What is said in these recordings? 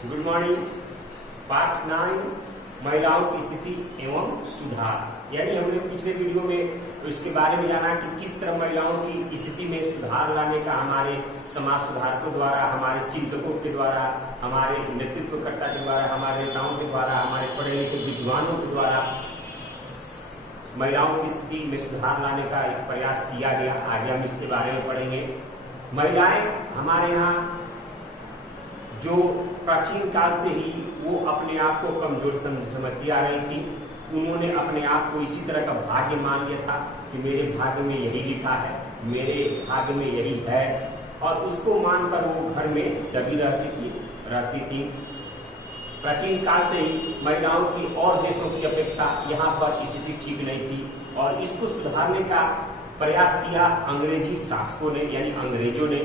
Good morning. Part 9 महिलाओं की स्थिति एवं सुधार। यानी हमने पिछले वीडियो में इसके बारे में जाना कि किस तरह महिलाओं की स्थिति में सुधार लाने का हमारे समाज सुधारकों द्वारा, हमारे चिंतकों के द्वारा, हमारे नेतृत्वकर्ता के द्वारा, हमारे नेताओं के द्वारा, हमारे पढ़े लिखे विद्वानों के द्वारा महिलाओं की स्थिति में सुधार लाने का एक प्रयास किया गया। आगे हम इसके बारे में पढ़ेंगे। महिलाएं हमारे यहाँ जो प्राचीन काल से ही वो अपने आप को कमजोर समझती आ रही थी। उन्होंने अपने आप को इसी तरह का भाग्य मान लिया था कि मेरे भाग्य में यही लिखा है, मेरे भाग्य में यही है, और उसको मानकर वो घर में दबी रहती थी। प्राचीन काल से ही महिलाओं की और देशों की अपेक्षा यहाँ पर स्थिति ठीक नहीं थी, और इसको सुधारने का प्रयास किया अंग्रेजी शासकों ने, यानी अंग्रेजों ने।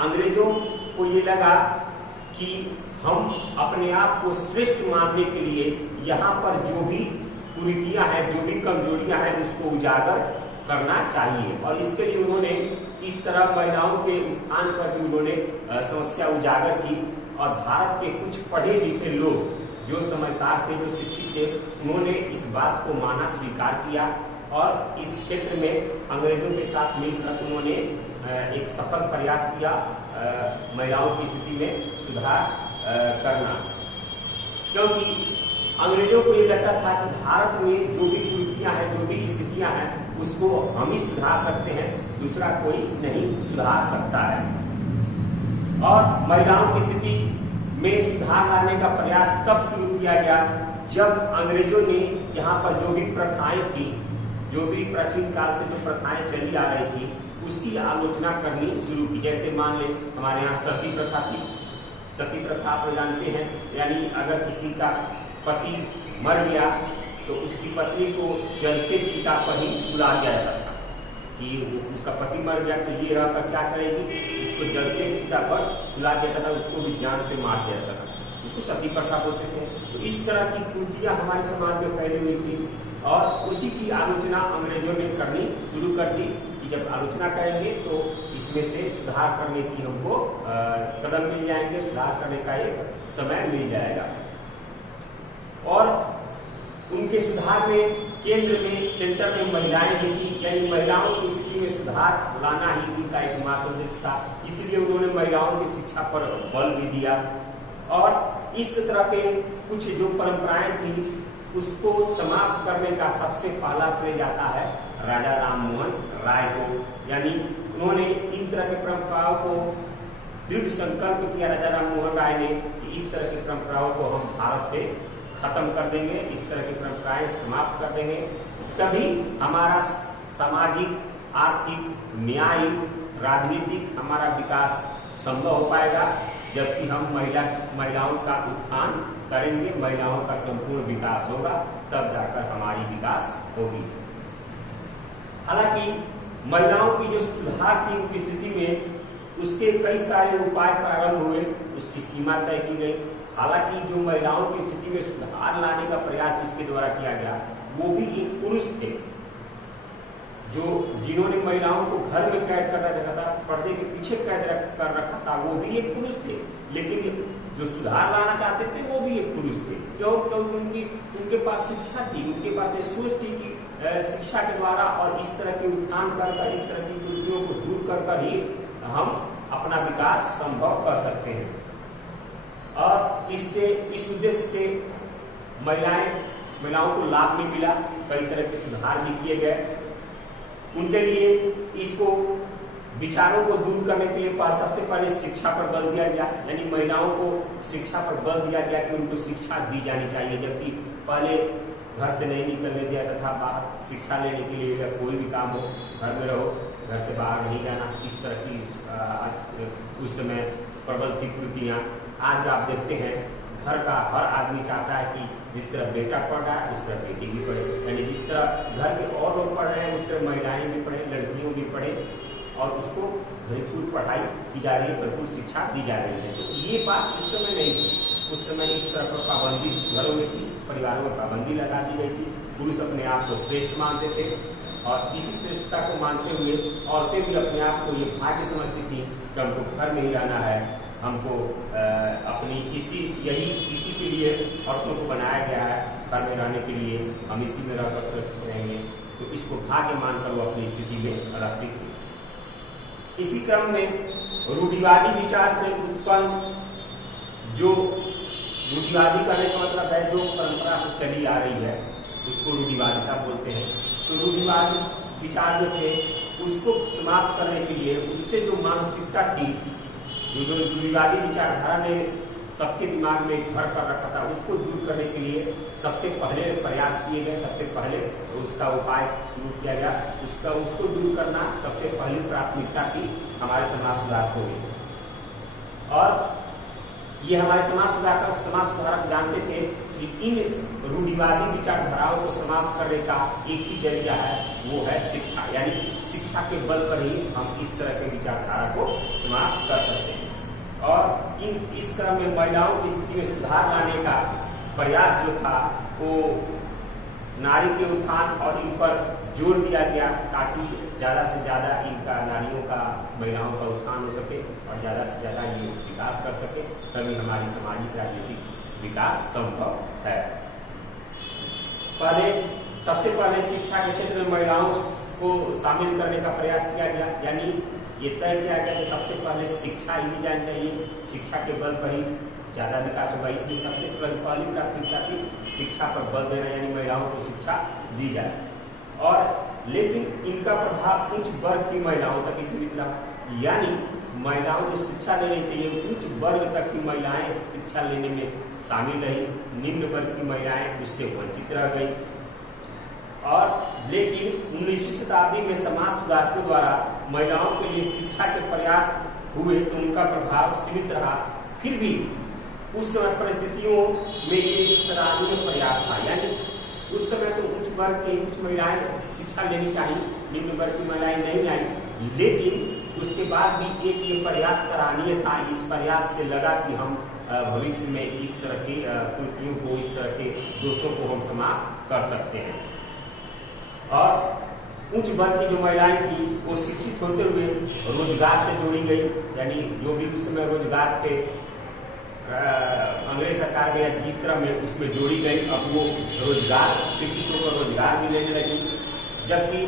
अंग्रेजों को ये लगा कि हम अपने आप को श्रेष्ठ मानने के लिए यहाँ पर जो भी कुरीतियां हैं, जो भी कमजोरियां हैं, उसको उजागर करना चाहिए। और इसके लिए उन्होंने इस तरह महिलाओं के उत्थान पर भी उन्होंने समस्या उजागर की। और भारत के कुछ पढ़े लिखे लोग जो समझदार थे, जो शिक्षित थे, उन्होंने इस बात को माना, स्वीकार किया, और इस क्षेत्र में अंग्रेजों के साथ मिलकर उन्होंने एक सफल प्रयास किया महिलाओं की स्थिति में सुधार करना। क्योंकि अंग्रेजों को ये लगता था कि भारत में जो भी कुरीतियां हैं, जो भी स्थितियां हैं, उसको हम ही सुधार सकते हैं, दूसरा कोई नहीं सुधार सकता है। और महिलाओं की स्थिति में सुधार लाने का प्रयास तब शुरू किया गया जब अंग्रेजों ने यहाँ पर जो भी प्रथाएं थी, जो भी प्राचीन काल से जो प्रथाएं चली आ रही थी, उसकी आलोचना करनी शुरू की। जैसे मान ले हमारे यहाँ सती प्रथा थी। सती प्रथा आप जानते हैं, यानी अगर किसी का पति मर गया तो उसकी पत्नी को जलते चिता पर ही सुला दिया जाता था कि उसका पति मर गया तो ये रहकर क्या करेगी, उसको जलते चिता पर सुला दिया जाता था, उसको भी जान से मार दिया जाता था। उसको सती प्रथा बोलते थे। तो इस तरह की कुरीतियां हमारे समाज में फैली हुई थी, और उसी की आलोचना अंग्रेजों ने करनी शुरू कर दी कि जब आलोचना करेंगे तो इसमें से सुधार करने की हमको कदम मिल जाएंगे, सुधार करने का एक समय मिल जाएगा। और उनके सुधार में केंद्र में, सेंटर में महिलाएं ही थी, यानी महिलाओं की स्थिति में सुधार लाना ही उनका एकमात्र उद्देश्य था। इसलिए उन्होंने महिलाओं की शिक्षा पर बल भी दिया। और इस तरह के कुछ जो परंपराएं थी उसको समाप्त करने का सबसे पहला श्रेय जाता है राजा राममोहन राय को। यानी उन्होंने इन तरह के परंपराओं को दृढ़ संकल्प किया, राजा राममोहन राय ने, कि इस तरह की परंपराओं को हम भारत से खत्म कर देंगे, इस तरह की परंपराएं समाप्त कर देंगे। तभी हमारा सामाजिक, आर्थिक, न्यायिक, राजनीतिक हमारा विकास संभव हो पाएगा। जबकि हम महिलाओं का उत्थान करेंगे, महिलाओं का संपूर्ण विकास होगा, तब जाकर हमारी विकास होगी। हालांकि महिलाओं की जो सुधार थी उनकी स्थिति में, उसके कई सारे उपाय प्रारंभ हुए, उसकी सीमा तय की गई। हालांकि जो महिलाओं की स्थिति में सुधार लाने का प्रयास इसके द्वारा किया गया, वो भी एक पुरुष थे, जिन्होंने महिलाओं को घर में कैद कर रखा था, पर्दे के पीछे कैद कर रखा था, वो भी एक पुरुष थे। लेकिन जो सुधार लाना चाहते थे वो भी एक पुरुष थे। क्यों? क्योंकि उनके पास शिक्षा थी, उनके पास एक सोच थी कि शिक्षा के द्वारा और इस तरह के उत्थान कर, इस तरह की कुरीतियों को दूर कर ही हम अपना विकास संभव कर सकते हैं। और इससे, इस उद्देश्य से महिलाओं को लाभ भी मिला, कई तरह के सुधार भी किए गए। उनके लिए इसको विचारों को दूर करने के लिए सबसे पहले शिक्षा पर बल दिया गया, यानी महिलाओं को शिक्षा पर बल दिया गया कि उनको शिक्षा दी जानी चाहिए। जबकि पहले घर से नहीं निकलने दिया तथा बाहर शिक्षा लेने के लिए, या कोई भी काम हो, घर में रहो, घर से बाहर नहीं जाना, इस तरह की उस समय प्रबल थी कुरीतियां। आज आप देखते हैं घर का हर आदमी चाहता है कि जिस तरह बेटा पढ़ रहा है उस तरह बेटी भी पढ़े, यानी जिस तरह घर के और लोग पढ़ रहे हैं उस तरह महिलाएं भी पढ़े, लड़कियों भी पढ़े, और उसको भरपूर पढ़ाई की जा रही है, भरपूर शिक्षा दी जा रही है। तो ये बात उस समय नहीं थी। उस समय इस तरह पर पाबंदी घरों में थी, परिवारों में पाबंदी लगा दी गई थी। पुरुष अपने आप को श्रेष्ठ मानते थे, और इसी श्रेष्ठता को मानते हुए औरतें भी अपने आप को ये भाग्य समझती थी कि हमको घर में ही रहना है, हमको अपनी इसी के लिए औरतों को बनाया गया है, घर में रहने के लिए, हम इसी में रहकर सुरक्षित रहेंगे। तो इसको भाग्य मानकर वो अपनी स्थिति में रखती थी। इसी क्रम में रूढ़िवादी विचार से उत्पन्न जो रूढ़िवादी करने का मतलब है जो परंपरा से चली आ रही है उसको रूढ़िवादिता बोलते हैं। तो रूढ़िवादी विचार जो थे उसको समाप्त करने के लिए उससे जो मानसिकता थी, जो रूढ़िवादी विचारधारा ने सबके दिमाग में भर कर रखा था, उसको दूर करने के लिए सबसे पहले प्रयास किए गए, सबसे पहले उसका उपाय शुरू किया गया। उसको दूर करना सबसे पहली प्राथमिकता थी हमारे समाज सुधार को। और ये हमारे समाज सुधारक जानते थे कि इन रूढ़िवादी विचारधाराओं को समाप्त करने का एक ही जरिया है, वो है शिक्षा। यानी शिक्षा के बल पर ही हम इस तरह के विचारधारा को समाप्त कर सकते हैं। और इस क्रम में महिलाओं की स्थिति में सुधार लाने का प्रयास जो था वो नारी के उत्थान और इन पर जोर दिया गया ताकि ज़्यादा से ज़्यादा इनका नारियों का महिलाओं का उत्थान हो सके और ज़्यादा से ज़्यादा ये विकास कर सके, तभी हमारी सामाजिक राजनीतिक विकास संभव है। सबसे पहले शिक्षा के क्षेत्र में महिलाओं को शामिल करने का प्रयास किया गया। यानी ये तय किया गया कि सबसे पहले शिक्षा ही दी जानी चाहिए, शिक्षा के बल पर ही ज़्यादा विकास होगा। इसलिए सबसे पहली प्राथमिकता थी शिक्षा पर बल देना, यानी महिलाओं को शिक्षा दी जाए। और लेकिन इनका प्रभाव उच्च वर्ग की महिलाओं तक ही सीमित रहा। यानी महिलाओं जो शिक्षा ले रही थी ये उच्च वर्ग तक की महिलाएं शिक्षा लेने में शामिल रही, निम्न वर्ग की महिलाएं उससे वंचित रह गई। और लेकिन 19वीं शताब्दी में समाज सुधारकों द्वारा महिलाओं के लिए शिक्षा के प्रयास हुए तो उनका प्रभाव सीमित रहा। फिर भी उस समय परिस्थितियों में ये एक सराहनीय प्रयास था। यानी उस समय तो उच्च वर्ग की उच्च महिलाएं शिक्षा लेनी चाहिए, निम्न वर्ग की महिलाएं नहीं आई, लेकिन उसके बाद भी एक ये प्रयास सराहनीय था। इस प्रयास से लगा कि हम भविष्य में इस तरह की कृतियों को, इस तरह के दोषों को हम समाप्त कर सकते हैं। और उच्च वर्ग की जो महिलाएं थी वो शिक्षित होते हुए रोजगार से जोड़ी गई। यानी जो भी उस समय रोजगार थे अंग्रेज सरकार में या जिस तरह में उसमें जोड़ी गई, अब वो रोजगार, शिक्षित होकर रोजगार भी लेने लगी। जबकि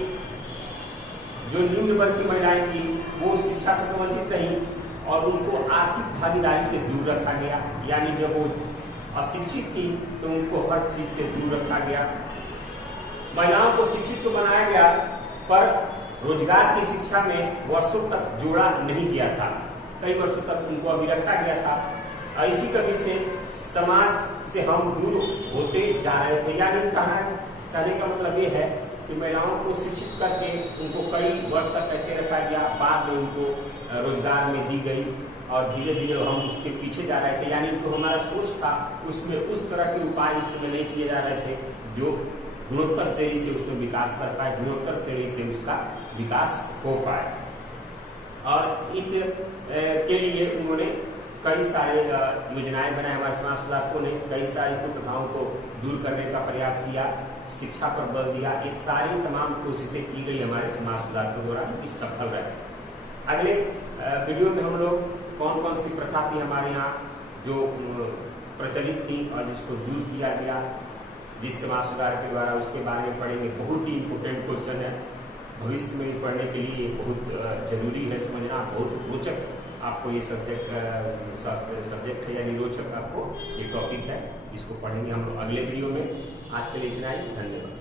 जो निम्न वर्ग की महिलाएं थी वो शिक्षा से वंचित रही और उनको आर्थिक भागीदारी से दूर रखा गया। यानी जब वो अशिक्षित थी तो उनको हर चीज से दूर रखा गया। महिलाओं को शिक्षित तो बनाया गया पर रोजगार की शिक्षा में वर्षों तक जोड़ा नहीं गया था, कई वर्षों तक उनको अभी रखा गया था। इसी कभी से समाज से हम दूर होते जा रहे थे। यानी कहने का मतलब ये है कि महिलाओं को शिक्षित करके उनको कई वर्ष तक ऐसे रखा गया, बाद में उनको रोजगार में दी गई और धीरे धीरे हम उसके पीछे जा रहे थे। यानी जो हमारा सोच था उसमें उस तरह के उपाय इस समय नहीं किए जा रहे थे जो गुणोत्तर श्रेणी से उसमें विकास कर पाए, गुणोत्तर श्रेणी से उसका विकास हो पाए। और इस के लिए उन्होंने कई सारे योजनाएं बनाए। हमारे समाज सुधारकों ने कई सारी कुप्रथाओं को दूर करने का प्रयास किया, शिक्षा पर बल दिया। ये सारी तमाम कोशिशें की गई हमारे समाज सुधारकों द्वारा, जो कि सफल रहे। अगले वीडियो में हम लोग कौन कौन सी प्रथा थी हमारे यहाँ जो प्रचलित थी और जिसको दूर किया गया जिस समाज सुधार के द्वारा, उसके बारे में पढ़ेंगे। बहुत ही इंपोर्टेंट क्वेश्चन है, भविष्य में पढ़ने के लिए बहुत जरूरी है समझना। बहुत रोचक आपको ये सब्जेक्ट है, यानी रोचक आपको ये टॉपिक है, जिसको पढ़ेंगे हम लोग अगले वीडियो में। आज के लिए इतना ही, धन्यवाद।